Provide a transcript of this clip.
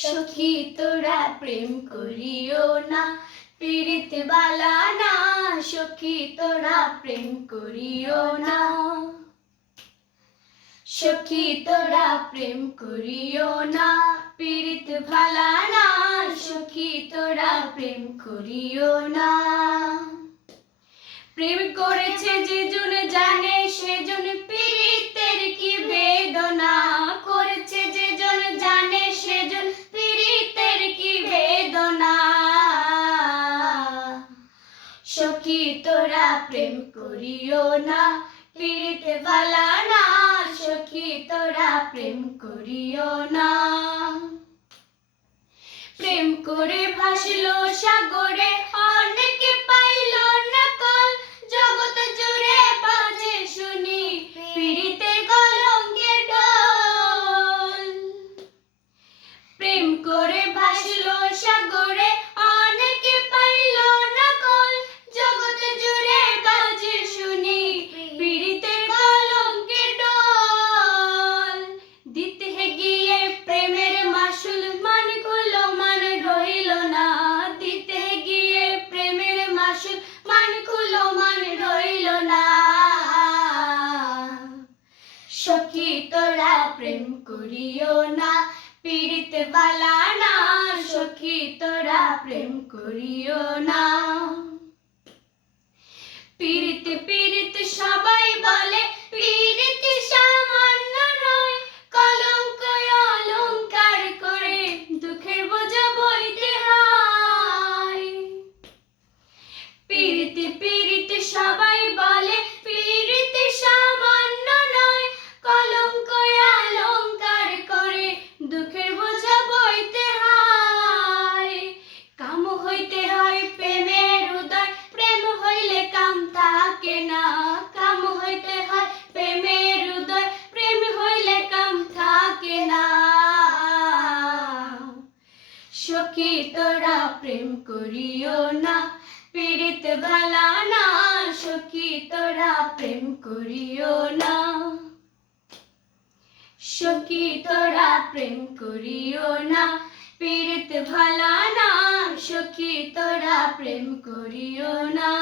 সখী তোরা প্রেম করিও না, পীড়িত বালা না। সখী তোরা প্রেম করিও না, সখী তোরা প্রেম করিও না, পীড়িত ভালা না। সখী তোরা প্রেম করিও না। প্রেম করেছে যেজন জানে সেজন পীড়িতের কি বেদনা। করেছে যেজন জানে সেজন পীড়িতের কি বেদনা। সখী তোরা প্রেম করিও না, পীড়িত ভালা না। সখী তোরা প্রেম করিও না। প্রেম করে ভাসলো সাগরে, অনেকে পাইল না কল। জগৎ জুড়ে বাজে শুনি পীড়িতের কলঙ্কের ঢোল। প্রেম করে ভাসলো সাগরে, অনেকে পাইল না কল। জগৎ জুড়ে বাজে শুনি পীড়িতের কলঙ্কের ঢোল। দিতে গিয়ে প্রেমের মাসুল মান করলো মান রইল না। দিতে গিয়ে প্রেমের মাসুল মান করলো মান রইল না। সখী তোরা প্রেম করিও না, পীড়িত বালা না। সখী তোরা প্রেম করিও না। পীড়িত পীড়িত সবাই বলে, পীড়িত সামান্য নয়। কলঙ্ক অলংকার করে দুঃখের বোঝা বইতে হয়। পীড়িত পীড়িত সবাই বলে, পীড়িত সামান্য নয়। কলঙ্ক অলংকার করে দুঃখের বোঝা বইতে হয়। কাম হইতে হয় প্রেমের উদয়, প্রেম হইলে কাম থাকে না। কাম হইতে হয় প্রেমের উদয়, প্রেম হইলে কাম থাকে না। সখী তোরা প্রেম করিও না, পীড়িত ভালা না। সখী তোরা প্রেম করিও না, সখী তোরা প্রেম করিও না, পীড়িত ভালা না। সখী তোরা প্রেম করিও না।